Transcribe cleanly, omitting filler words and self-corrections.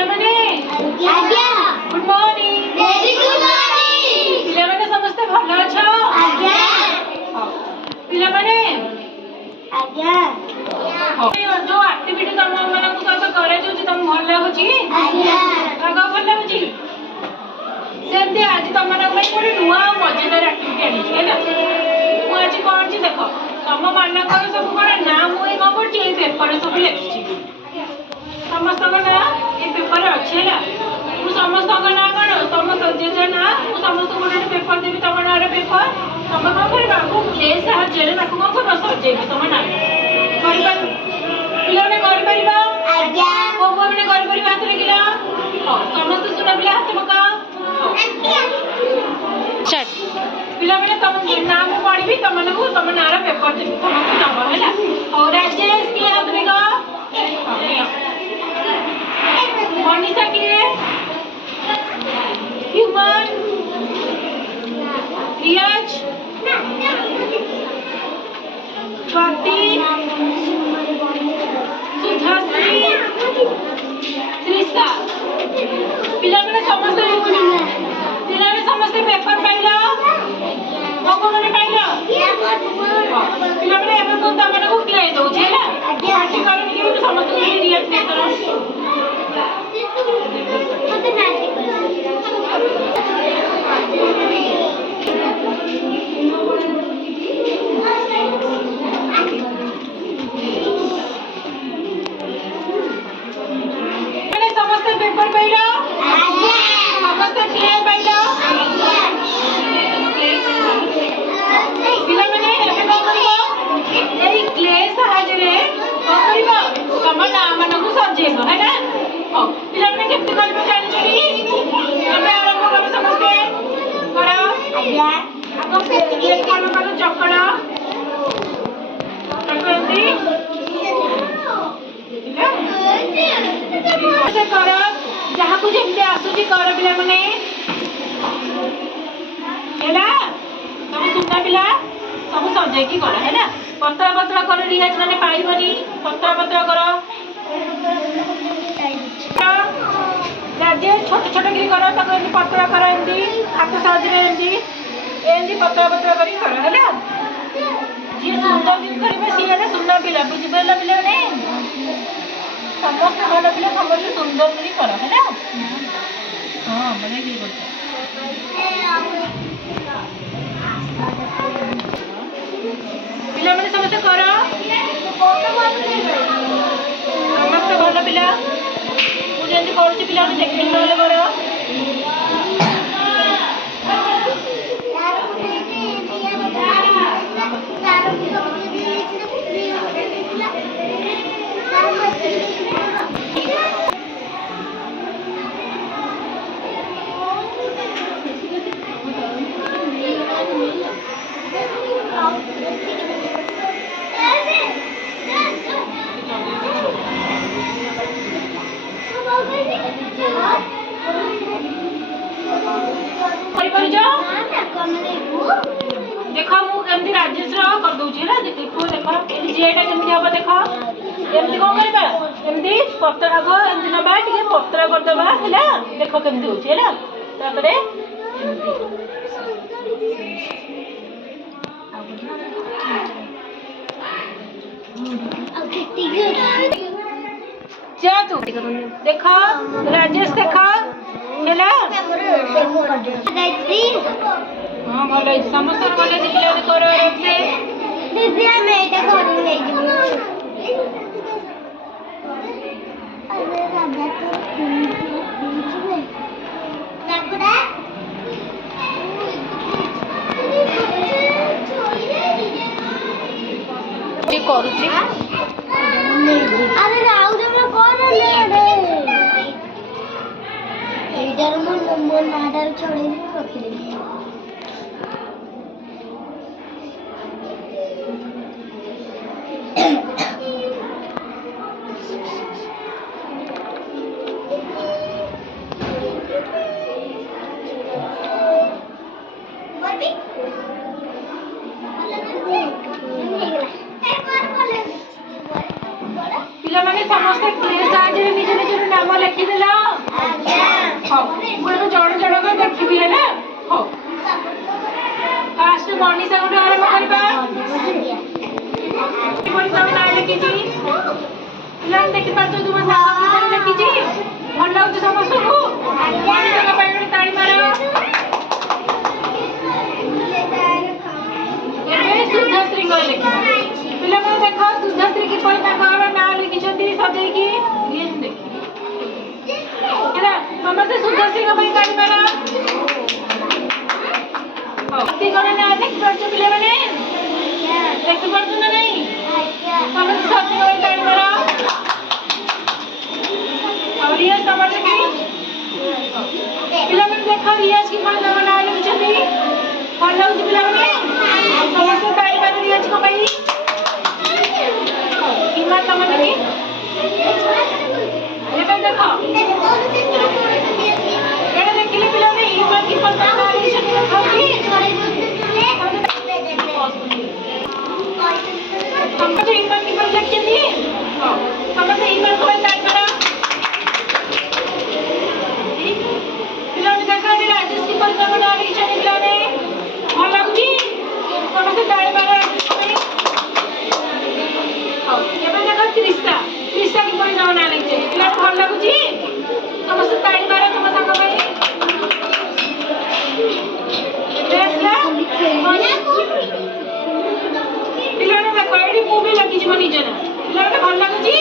Good morning. पिलामाने समस्ते भल अछ? पिलामाने जो एक्टिविटी तुम मानक सहित करे तुम भल लगुची? भल लगुची सेमती आज तुम मानक गोटे नुआ मजेदार एक्टिविटी आनी आज कौन ची देख तुम मानक सब कौन ना मुझे कौन कर पेपर सब लिखी समस्त ना ये पेपर अच्छे समस्त ना कौन तुम जेजे ना समस्त गोटे पेपर देवी तुम ना पेपर तुम कौन कर क्ले साहाଯ୍य कौन कर सजेब तुम ना हाथ लगे समस्त सुना पिला हाथ मका पिला मैंने तुम नाम पढ़ी तुम तुम ना पेपर देवी तुमको नंबर है और राजेश की हाथ लगा मनीषा की ह्यूमन रियाज स्वाति सुधाश्री त्रिषा पिला मैंने समस्त पिला ने समस्त पेपर पाइला को मैंने पाइला पिला मैंने एबे को त मैंने को क्ले दो छे ना पार्टी करन के समस्त को रियाज में करो मते मैजिक मैंने समस्त पेपर पाइला समस्त क्ले पाइला पिला मैंने एबे को करबो एई क्ले साहाଯ୍य रे को करबो तुम नाम मन को सजेबो है ना पिला मैंने केते करबो जानि छली हमें आरंभ करो समझते करो आज्ञा आगो के काम करो चकड़ा चकड़ी से करो जहाँ को जेमते आसुची करो पिला मैंने हैना तुम सुनना पिला सब सजे की करो है ना पत्रा पत्रा करो रियाज माने पाइबनी पत्रा पत्रा करो राजे छोटे छोटे की करो ताको एंदी पत्रा करो एंदी हाथ साज रे एंदी पत्रा पत्रा करी करो है ना जी सुंदर दिन करबे सिया सुंदर पिला बुझि बेला पिला ने समस्त भल पिला समस्त सुंदर करी करो है ना हां बने की करते पिला माने समस्त करो समस्त भल पिला मुझे एंदी करछि पिला ने देखि नले करो देखो मु केमती राजेश रा कर दउची ना देखो देखो एली जेटा केमती हबो देखो केमती को करबा केमती पत्रा को एमती ना बाट के पत्रा कर दबा हैला देखो केमती होची हैला तापरे जा तू देखो राजेश देखो हैला हां भलो समस्त भलो दिखला करो से दीदी मैं एटा करू नै जिवो अरे राधा तो नाकुडा ये करूची अरे राउ जमा कोन ले रे एडर मन नाडर छोड़े रखि दे पिला माने समस्त क्ले साहाଯ୍य निज निज नाम लिखि देला ହଉ ମୁଁ ଏବେ ଜଣ ଜଣ କରି ଦେଖିବି ହେଲା। ହଉ ଫାଷ୍ଟ ମନୀଷା ଗୋଟେ ଆରମ୍ଭ କରିବା। କିପରି ତମ ନାଁ ଲେଖିଛି ପିଲାମାନେ ଦେଖିପାରୁଛ ତୁମ ସାଙ୍ଗ କିପରି ଲେଖିଛି? ଭଲ ଲାଗୁଛି ସମସ୍ତଙ୍କୁ? ମନୀଷାଙ୍କ ପାଇଁ ଗୋଟେ ତାଳି ମାର। ଏବେ ସୁଧାଶ୍ରୀଙ୍କ ଲେଖିବା। ପିଲାମାନେ ଦେଖ ସୁଧାଶ୍ରୀ କିପରି ତାଙ୍କ ନାଁ ଲେଖିଛନ୍ତି ସଜେଇକି। ହେଲା ସମସ୍ତେ ସୁଧାଶ୍ରୀଙ୍କ ପାଇଁ ତାଳି ମାର। ଅତିକର ନାଁ ଦେଖିପାରୁଛ ପିଲାମାନେ? ଦେଖିପାରୁଛ ନା ନାହିଁ? ସମସ୍ତେ ସତ୍ୟ ପାଇଁ ତାଳି ମାର। ଆଉ ରିୟାଜ ତମର ଲେଖି। ପିଲାମାନେ ଦେଖ ରିୟାଜ କିପରି ତମ ନାଁ ଲେଖିଛନ୍ତି। ଭଲ ଲାଗୁଛି ପିଲାମାନେ? ସମସ୍ତେ ତାଳି ମାର ରିୟାଜଙ୍କ ପାଇଁ। ଇମାନ ତମ ଲେଖି। ଏବେ ଦେଖ ଏଇଟା ଦେଖିଲେ ପିଲାମାନେ ଇମାନ କିପରି ତମ ନାଁ ଲେଖିଛନ୍ତି ଦେଖାଉଛି। ସମସ୍ତେ ଇମାନ କିପରି ଲେଖିଛନ୍ତି? ସମସ୍ତେ ଇମାନଙ୍କ ପାଇଁ ତାଳି ମାର। ପିଲାମାନେ ଦେଖ ଏଠି ରାଜେଶ କିପରି ତମ ନାଁ ଲେଖିଛନ୍ତି ପିଲାମାନେ? ଭଲ ଲାଗୁଛି? ସମସ୍ତେ ତାଳି ମାର ରାଜେଶଙ୍କ ପାଇଁ। ହଉ ଏବେ ଦେଖ ତ୍ରିଷା କିପରି ତମ ନାଁ ଲେଖିଛନ୍ତି ପିଲାମାନେ? ଭଲ ଲାଗୁଛି? ସମସ୍ତେ ତାଳି ମାର ତମ ସାଙ୍ଗ ପାଇଁ। ପିଲାମାନେ ଦେଖ ଏଠି ମୁଁ ବି ଲେଖିଛି ମୋ ନିଜ ନାଁ। ପିଲାମାନେ ଭଲ ଲାଗୁଛି?